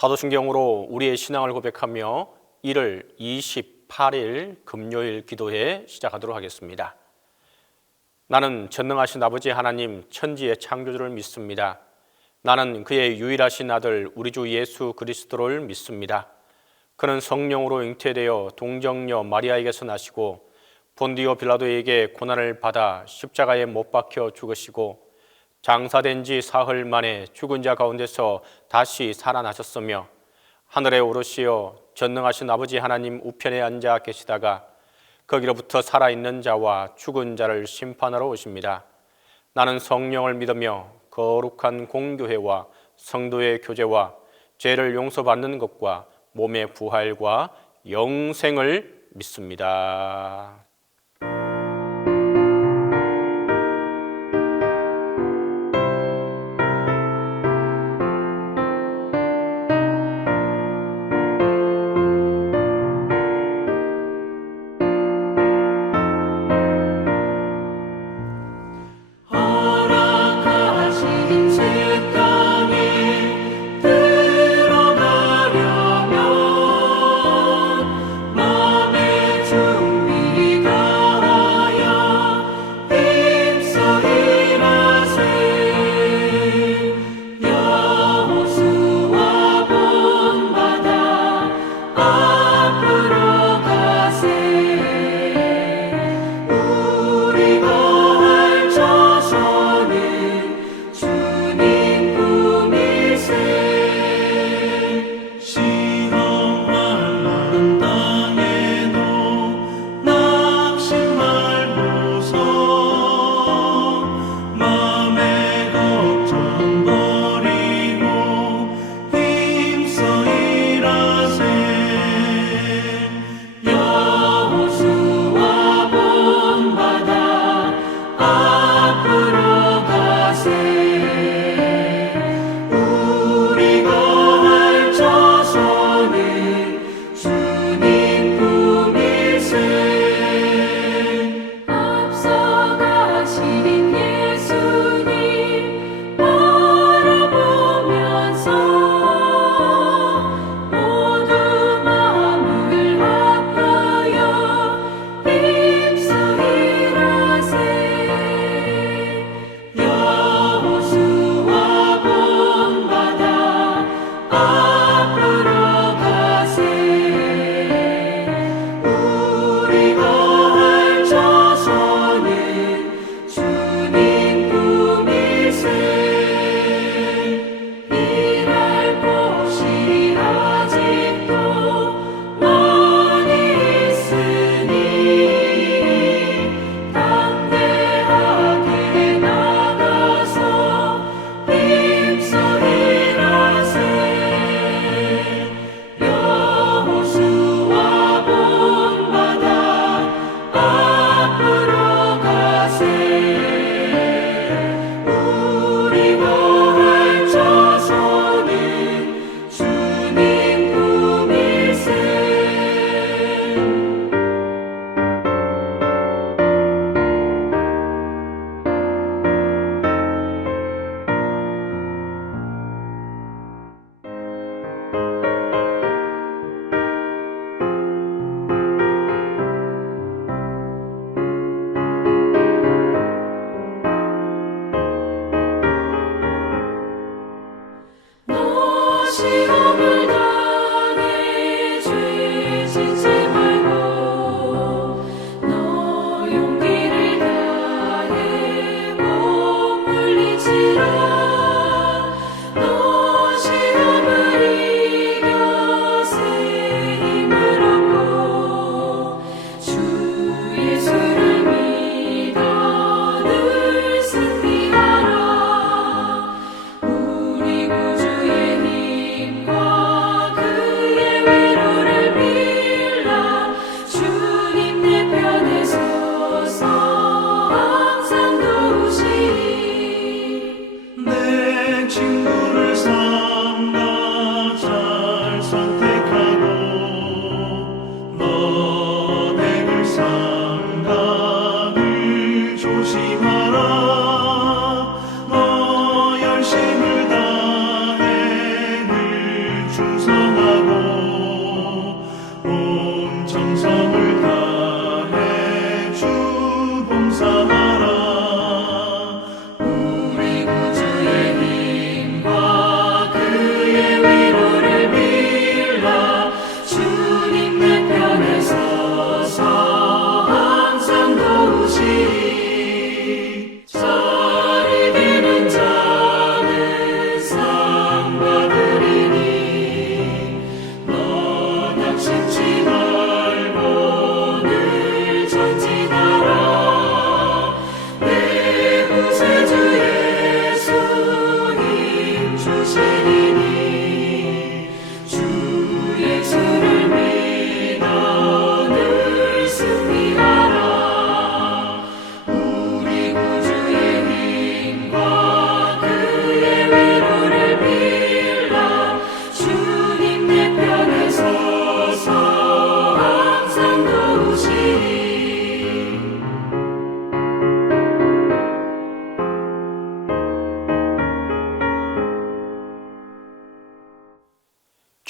사도신경으로 우리의 신앙을 고백하며 1월 28일 금요일 기도회 시작하도록 하겠습니다. 나는 전능하신 아버지 하나님 천지의 창조주를 믿습니다. 나는 그의 유일하신 아들 우리 주 예수 그리스도를 믿습니다. 그는 성령으로 잉태되어 동정녀 마리아에게서 나시고 본디오 빌라도에게 고난을 받아 십자가에 못 박혀 죽으시고 장사된 지 사흘 만에 죽은 자 가운데서 다시 살아나셨으며 하늘에 오르시어 전능하신 아버지 하나님 우편에 앉아 계시다가 거기로부터 살아있는 자와 죽은 자를 심판하러 오십니다. 나는 성령을 믿으며 거룩한 공교회와 성도의 교제와 죄를 용서받는 것과 몸의 부활과 영생을 믿습니다. 마음의 준비가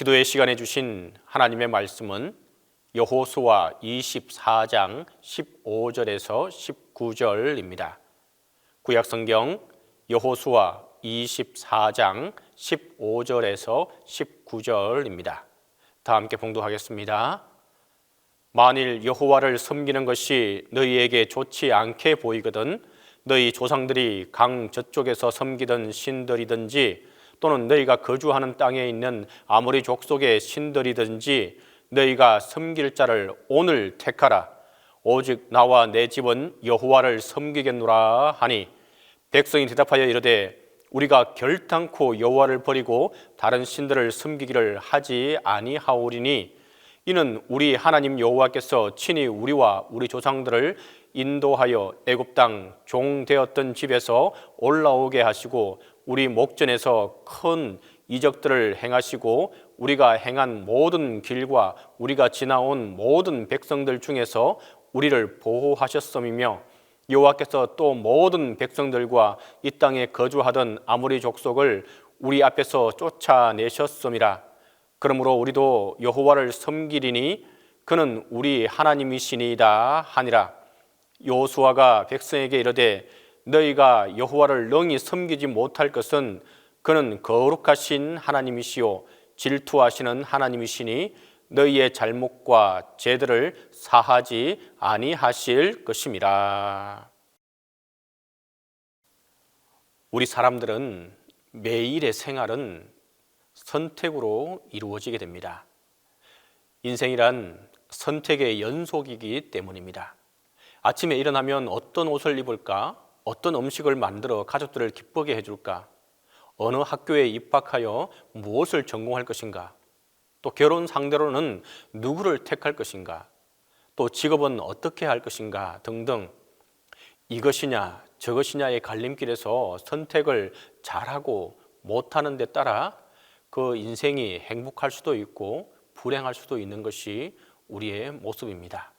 기도의 시간에 주신 하나님의 말씀은 여호수아 24장 15절에서 19절입니다. 구약성경 여호수아 24장 15절에서 19절입니다. 다 함께 봉독하겠습니다. 만일 여호와를 섬기는 것이 너희에게 좋지 않게 보이거든 너희 조상들이 강 저쪽에서 섬기던 신들이든지 또는 너희가 거주하는 땅에 있는 아모리 족속의 신들이든지 너희가 섬길 자를 오늘 택하라. 오직 나와 내 집은 여호와를 섬기겠노라 하니 백성이 대답하여 이르되 우리가 결단코 여호와를 버리고 다른 신들을 섬기기를 하지 아니하오리니 이는 우리 하나님 여호와께서 친히 우리와 우리 조상들을 인도하여 애굽 땅 종되었던 집에서 올라오게 하시고 우리 목전에서 큰 이적들을 행하시고 우리가 행한 모든 길과 우리가 지나온 모든 백성들 중에서 우리를 보호하셨음이며 여호와께서 또 모든 백성들과 이 땅에 거주하던 아모리 족속을 우리 앞에서 쫓아내셨음이라. 그러므로 우리도 여호와를 섬기리니 그는 우리 하나님이시니이다 하니라. 여호수아가 백성에게 이르되 너희가 여호와를 능히 섬기지 못할 것은 그는 거룩하신 하나님이시요 질투하시는 하나님이시니 너희의 잘못과 죄들을 사하지 아니하실 것임이라. 우리 사람들은 매일의 생활은 선택으로 이루어지게 됩니다. 인생이란 선택의 연속이기 때문입니다. 아침에 일어나면 어떤 옷을 입을까? 어떤 음식을 만들어 가족들을 기쁘게 해줄까? 어느 학교에 입학하여 무엇을 전공할 것인가? 또 결혼 상대로는 누구를 택할 것인가? 또 직업은 어떻게 할 것인가? 등등 이것이냐 저것이냐의 갈림길에서 선택을 잘하고 못하는 데 따라 그 인생이 행복할 수도 있고 불행할 수도 있는 것이 우리의 모습입니다.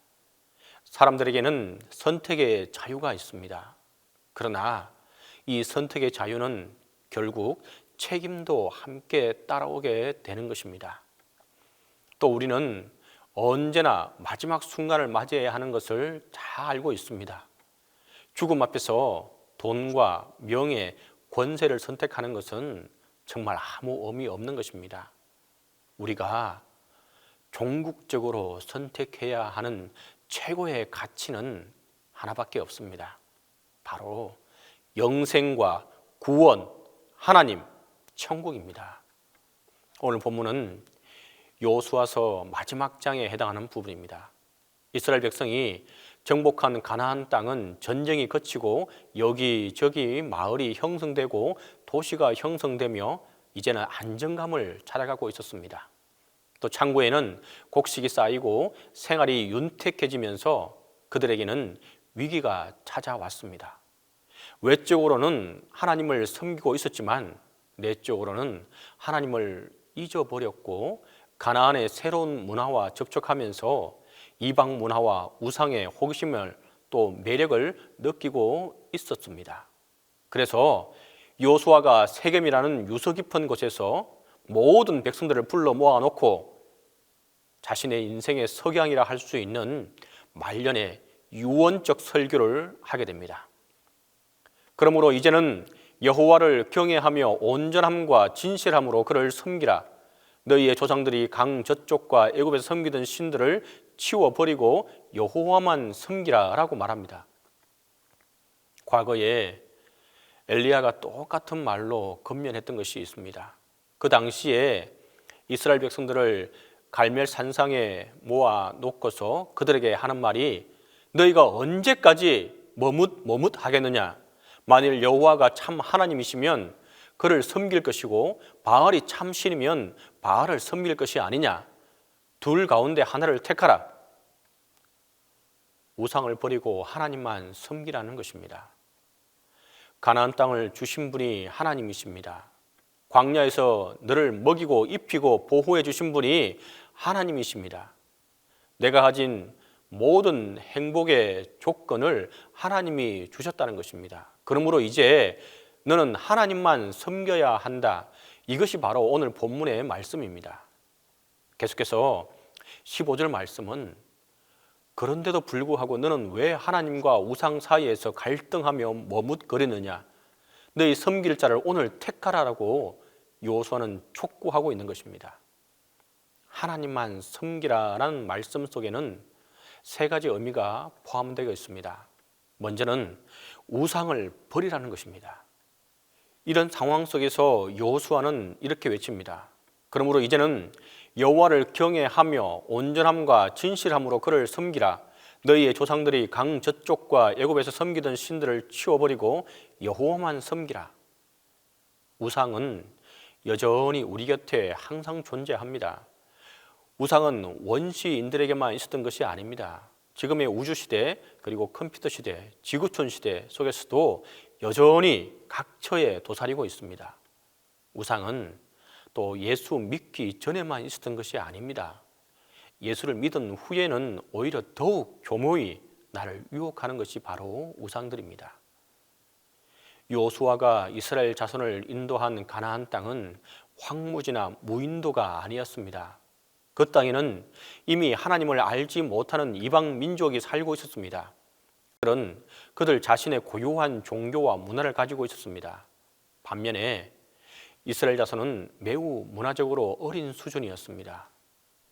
사람들에게는 선택의 자유가 있습니다. 그러나 이 선택의 자유는 결국 책임도 함께 따라오게 되는 것입니다. 또 우리는 언제나 마지막 순간을 맞이해야 하는 것을 잘 알고 있습니다. 죽음 앞에서 돈과 명예, 권세를 선택하는 것은 정말 아무 의미 없는 것입니다. 우리가 종국적으로 선택해야 하는 최고의 가치는 하나밖에 없습니다. 바로 영생과 구원, 하나님, 천국입니다. 오늘 본문은 여호수아서 마지막 장에 해당하는 부분입니다. 이스라엘 백성이 정복한 가나안 땅은 전쟁이 그치고 여기저기 마을이 형성되고 도시가 형성되며 이제는 안정감을 찾아가고 있었습니다. 또 창고에는 곡식이 쌓이고 생활이 윤택해지면서 그들에게는 위기가 찾아왔습니다. 외적으로는 하나님을 섬기고 있었지만 내적으로는 하나님을 잊어버렸고 가나안의 새로운 문화와 접촉하면서 이방 문화와 우상의 호기심을 또 매력을 느끼고 있었습니다. 그래서 여호수아가 세겜이라는 유서 깊은 곳에서 모든 백성들을 불러 모아놓고 자신의 인생의 석양이라 할 수 있는 말년의 유언적 설교를 하게 됩니다. 그러므로 이제는 여호와를 경외하며 온전함과 진실함으로 그를 섬기라. 너희의 조상들이 강 저쪽과 애굽에서 섬기던 신들을 치워버리고 여호와만 섬기라 라고 말합니다. 과거에 엘리야가 똑같은 말로 권면했던 것이 있습니다. 그 당시에 이스라엘 백성들을 갈멜 산상에 모아 놓고서 그들에게 하는 말이 너희가 언제까지 머뭇하겠느냐? 만일 여호와가 참 하나님이시면 그를 섬길 것이고 바알이 참 신이면 바알을 섬길 것이 아니냐? 둘 가운데 하나를 택하라. 우상을 버리고 하나님만 섬기라는 것입니다. 가나안 땅을 주신 분이 하나님이십니다. 광야에서 너를 먹이고 입히고 보호해 주신 분이 하나님이십니다. 내가 가진 모든 행복의 조건을 하나님이 주셨다는 것입니다. 그러므로 이제 너는 하나님만 섬겨야 한다. 이것이 바로 오늘 본문의 말씀입니다. 계속해서 15절 말씀은 그런데도 불구하고 너는 왜 하나님과 우상 사이에서 갈등하며 머뭇거리느냐? 너희 섬길 자를 오늘 택하라라고 여호수아는 촉구하고 있는 것입니다. 하나님만 섬기라라는 말씀 속에는 세 가지 의미가 포함되어 있습니다. 먼저는 우상을 버리라는 것입니다. 이런 상황 속에서 여호수아는 이렇게 외칩니다. 그러므로 이제는 여호와를 경외하며 온전함과 진실함으로 그를 섬기라. 너희의 조상들이 강 저쪽과 애굽에서 섬기던 신들을 치워버리고 여호와만 섬기라. 우상은 여전히 우리 곁에 항상 존재합니다. 우상은 원시인들에게만 있었던 것이 아닙니다. 지금의 우주시대 그리고 컴퓨터 시대, 지구촌 시대 속에서도 여전히 각처에 도사리고 있습니다. 우상은 또 예수 믿기 전에만 있었던 것이 아닙니다. 예수를 믿은 후에는 오히려 더욱 교묘히 나를 유혹하는 것이 바로 우상들입니다. 여호수아가 이스라엘 자손을 인도한 가나안 땅은 황무지나 무인도가 아니었습니다. 그 땅에는 이미 하나님을 알지 못하는 이방 민족이 살고 있었습니다. 그들 자신의 고유한 종교와 문화를 가지고 있었습니다. 반면에 이스라엘 자손은 매우 문화적으로 어린 수준이었습니다.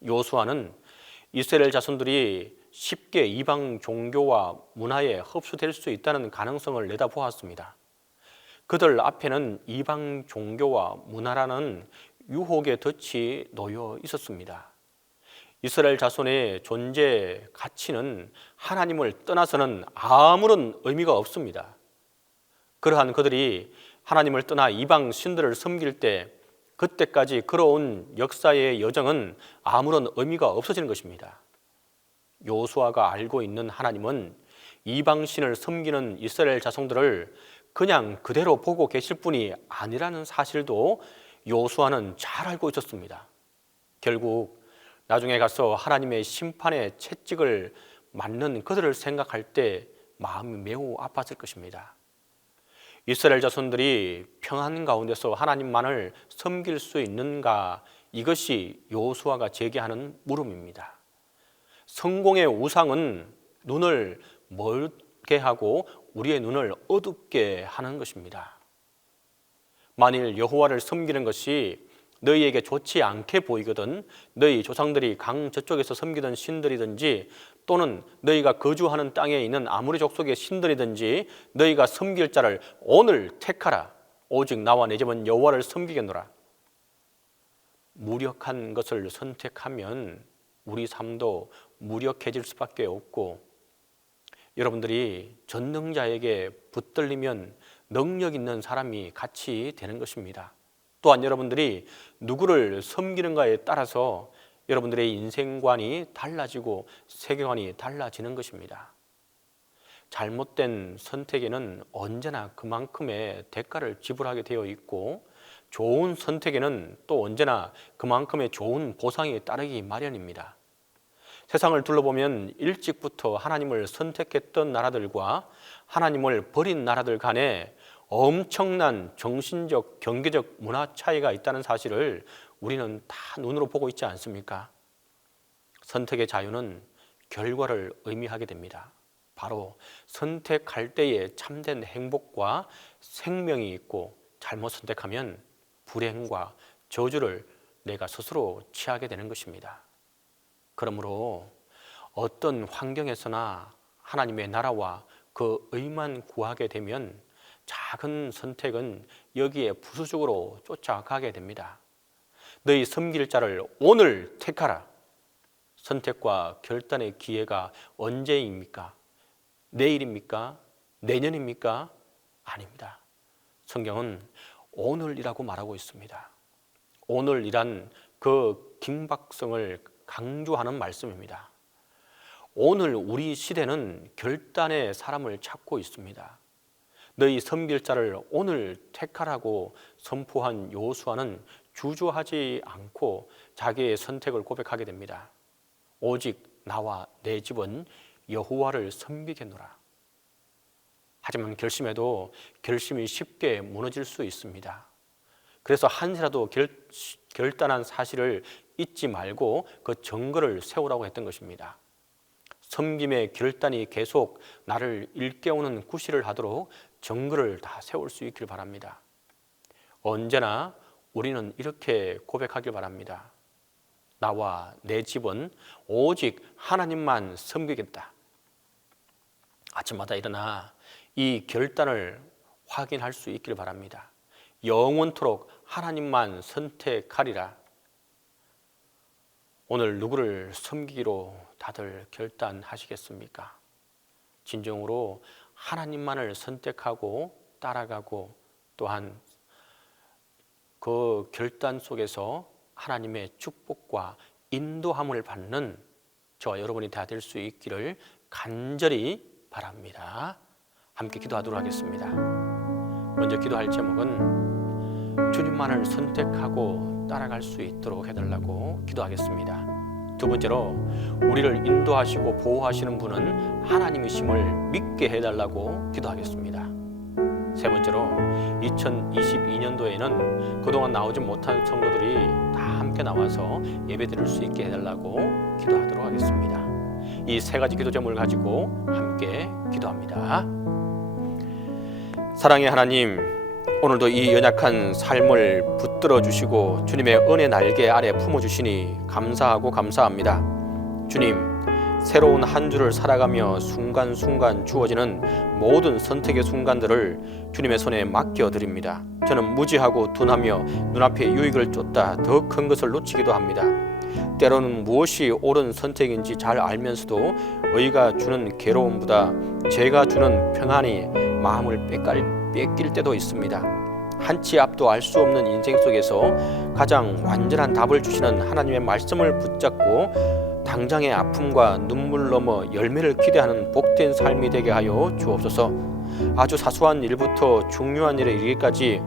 여호수아는 이스라엘 자손들이 쉽게 이방 종교와 문화에 흡수될 수 있다는 가능성을 내다보았습니다. 그들 앞에는 이방 종교와 문화라는 유혹의 덫이 놓여 있었습니다. 이스라엘 자손의 존재 가치는 하나님을 떠나서는 아무런 의미가 없습니다. 그러한 그들이 하나님을 떠나 이방 신들을 섬길 때 그때까지 걸어온 역사의 여정은 아무런 의미가 없어지는 것입니다. 여호수아가 알고 있는 하나님은 이방 신을 섬기는 이스라엘 자손들을 그냥 그대로 보고 계실 분이 아니라는 사실도 여호수아는 잘 알고 있었습니다. 결국 나중에 가서 하나님의 심판의 채찍을 맞는 그들을 생각할 때 마음이 매우 아팠을 것입니다. 이스라엘 자손들이 평안 가운데서 하나님만을 섬길 수 있는가? 이것이 여호수아가 제기하는 물음입니다. 성공의 우상은 눈을 멀게 하고 우리의 눈을 어둡게 하는 것입니다. 만일 여호와를 섬기는 것이 너희에게 좋지 않게 보이거든 너희 조상들이 강 저쪽에서 섬기던 신들이든지 또는 너희가 거주하는 땅에 있는 아무리 족속의 신들이든지 너희가 섬길 자를 오늘 택하라. 오직 나와 내 집은 여호와를 섬기겠노라. 무력한 것을 선택하면 우리 삶도 무력해질 수밖에 없고, 여러분들이 전능자에게 붙들리면 능력 있는 사람이 같이 되는 것입니다. 또한 여러분들이 누구를 섬기는가에 따라서 여러분들의 인생관이 달라지고 세계관이 달라지는 것입니다. 잘못된 선택에는 언제나 그만큼의 대가를 지불하게 되어 있고, 좋은 선택에는 또 언제나 그만큼의 좋은 보상이 따르기 마련입니다. 세상을 둘러보면 일찍부터 하나님을 선택했던 나라들과 하나님을 버린 나라들 간에 엄청난 정신적, 경제적 문화 차이가 있다는 사실을 우리는 다 눈으로 보고 있지 않습니까? 선택의 자유는 결과를 의미하게 됩니다. 바로 선택할 때에 참된 행복과 생명이 있고, 잘못 선택하면 불행과 저주를 내가 스스로 취하게 되는 것입니다. 그러므로 어떤 환경에서나 하나님의 나라와 그 의만 구하게 되면 작은 선택은 여기에 부수적으로 쫓아가게 됩니다. 너희 섬길 자를 오늘 택하라. 선택과 결단의 기회가 언제입니까? 내일입니까? 내년입니까? 아닙니다. 성경은 오늘이라고 말하고 있습니다. 오늘이란 그 긴박성을 강조하는 말씀입니다. 오늘 우리 시대는 결단의 사람을 찾고 있습니다. 너희 섬길 자를 오늘 택하라고 선포한 여호수아는 주저하지 않고 자기의 선택을 고백하게 됩니다. 오직 나와 내 집은 여호와를 섬기겠노라. 하지만 결심해도 결심이 쉽게 무너질 수 있습니다. 그래서 한시라도 결단한 사실을 잊지 말고 그 정글을 세우라고 했던 것입니다. 섬김의 결단이 계속 나를 일깨우는 구실을 하도록 정글을 다 세울 수 있길 바랍니다. 언제나 우리는 이렇게 고백하길 바랍니다. 나와 내 집은 오직 하나님만 섬기겠다. 아침마다 일어나 이 결단을 확인할 수 있길 바랍니다. 영원토록 하나님만 선택하리라. 오늘 누구를 섬기기로 다들 결단하시겠습니까? 진정으로 하나님만을 선택하고 따라가고 또한 그 결단 속에서 하나님의 축복과 인도함을 받는 저와 여러분이 다 될 수 있기를 간절히 바랍니다. 함께 기도하도록 하겠습니다. 먼저 기도할 제목은 주님만을 선택하고 따라갈 수 있도록 해달라고 기도하겠습니다. 두 번째로 우리를 인도하시고 보호하시는 분은 하나님이심을 믿게 해달라고 기도하겠습니다. 세 번째로 2022년도에는 그동안 나오지 못한 성도들이 다 함께 나와서 예배드릴 수 있게 해달라고 기도하도록 하겠습니다. 이 세 가지 기도 제목을 가지고 함께 기도합니다. 사랑의 하나님, 오늘도 이 연약한 삶을 붙들어 주시고 주님의 은혜 날개 아래 품어주시니 감사하고 감사합니다. 주님, 새로운 한 주를 살아가며 순간순간 주어지는 모든 선택의 순간들을 주님의 손에 맡겨드립니다. 저는 무지하고 둔하며 눈앞에 유익을 쫓다 더 큰 것을 놓치기도 합니다. 때로는 무엇이 옳은 선택인지 잘 알면서도 의가 주는 괴로움보다 죄가 주는 평안이 마음을 뺏길 때도 있습니다. 한치 앞도 알 수 없는 인생 속에서 가장 완전한 답을 주시는 하나님의 말씀을 붙잡고 당장의 아픔과 눈물 넘어 열매를 기대하는 복된 삶이 되게 하여 주옵소서. 아주 사소한 일부터 중요한 일에 이르기까지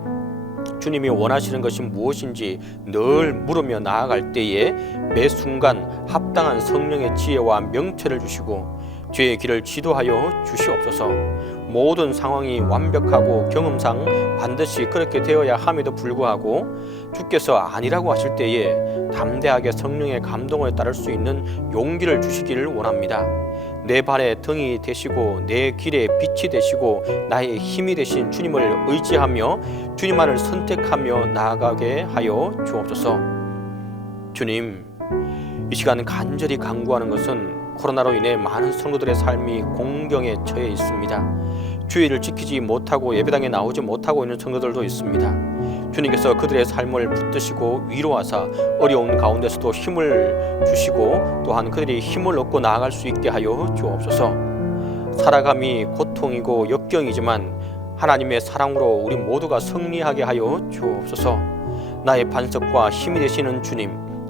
주님이 원하시는 것이 무엇인지 늘 물으며 나아갈 때에 매 순간 합당한 성령의 지혜와 명철을 주시고 죄의 길을 지도하여 주시옵소서. 모든 상황이 완벽하고 경험상 반드시 그렇게 되어야 함에도 불구하고 주께서 아니라고 하실 때에 담대하게 성령의 감동을 따를 수 있는 용기를 주시기를 원합니다. 내 발의 등이 되시고 내 길의 빛이 되시고 나의 힘이 되신 주님을 의지하며 주님만을 선택하며 나아가게 하여 주옵소서. 주님, 이 시간 간절히 간구하는 것은 코로나로 인해 많은 성도들의 삶이 공경에 처해 있습니다. 주의를 지키지 못하고 예배당에 나오지 못하고 있는 성도들도 있습니다. 주님께서 그들의 삶을 붙드시고 위로하사 어려운 가운데서도 힘을 주시고 또한 그들이 힘을 얻고 나아갈 수 있게 하여 주옵소서. 살아감이 고통이고 역경이지만 하나님의 사랑으로 우리 모두가 승리하게 하여 주옵소서. 나의 반석과 힘이 되시는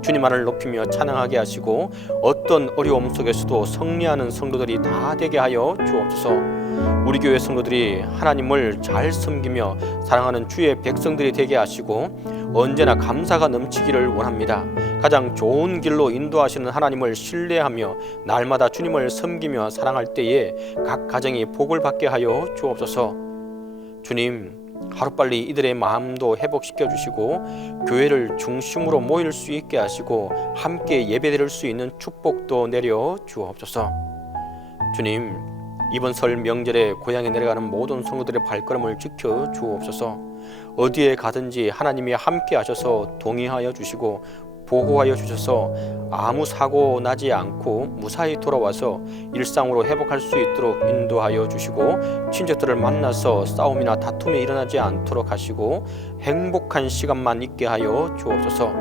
주님만을 높이며 찬양하게 하시고 어떤 어려움 속에서도 승리하는 성도들이 다 되게 하여 주옵소서. 우리 교회 성도들이 하나님을 잘 섬기며 사랑하는 주의 백성들이 되게 하시고 언제나 감사가 넘치기를 원합니다. 가장 좋은 길로 인도하시는 하나님을 신뢰하며 날마다 주님을 섬기며 사랑할 때에 각 가정이 복을 받게 하여 주옵소서. 주님, 하루빨리 이들의 마음도 회복시켜 주시고 교회를 중심으로 모일 수 있게 하시고 함께 예배드릴 수 있는 축복도 내려 주옵소서. 주님, 이번 설 명절에 고향에 내려가는 모든 성도들의 발걸음을 지켜 주옵소서. 어디에 가든지 하나님이 함께 하셔서 동의하여 주시고 보호하여 주셔서 아무 사고 나지 않고 무사히 돌아와서 일상으로 회복할 수 있도록 인도하여 주시고 친척들을 만나서 싸움이나 다툼이 일어나지 않도록 하시고 행복한 시간만 있게 하여 주옵소서.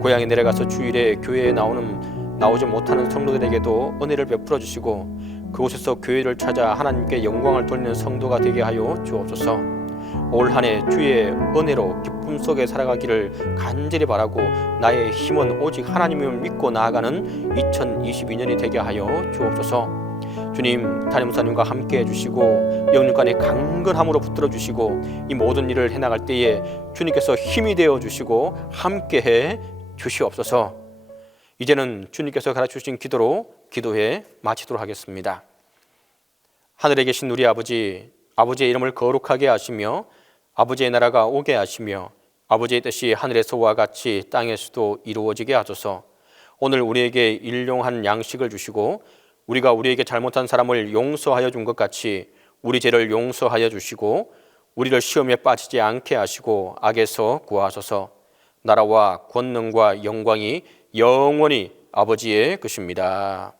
고향에 내려가서 주일에 교회에 나오지 못하는 성도들에게도 은혜를 베풀어 주시고 그곳에서 교회를 찾아 하나님께 영광을 돌리는 성도가 되게 하여 주옵소서. 올 한 해 주의 은혜로 기쁨 속에 살아가기를 간절히 바라고 나의 힘은 오직 하나님을 믿고 나아가는 2022년이 되게 하여 주옵소서. 주님, 담임목사님과 함께 해주시고 영육간의 강건함으로 붙들어 주시고 이 모든 일을 해나갈 때에 주님께서 힘이 되어 주시고 함께 해 주시옵소서. 이제는 주님께서 가르쳐주신 기도로 기도해 마치도록 하겠습니다. 하늘에 계신 우리 아버지, 아버지의 이름을 거룩하게 하시며 아버지의 나라가 오게 하시며 아버지의 뜻이 하늘에서와 같이 땅에서도 이루어지게 하소서. 오늘 우리에게 일용한 양식을 주시고 우리가 우리에게 잘못한 사람을 용서하여 준 것 같이 우리 죄를 용서하여 주시고 우리를 시험에 빠지지 않게 하시고 악에서 구하소서. 나라와 권능과 영광이 영원히 아버지의 것입니다.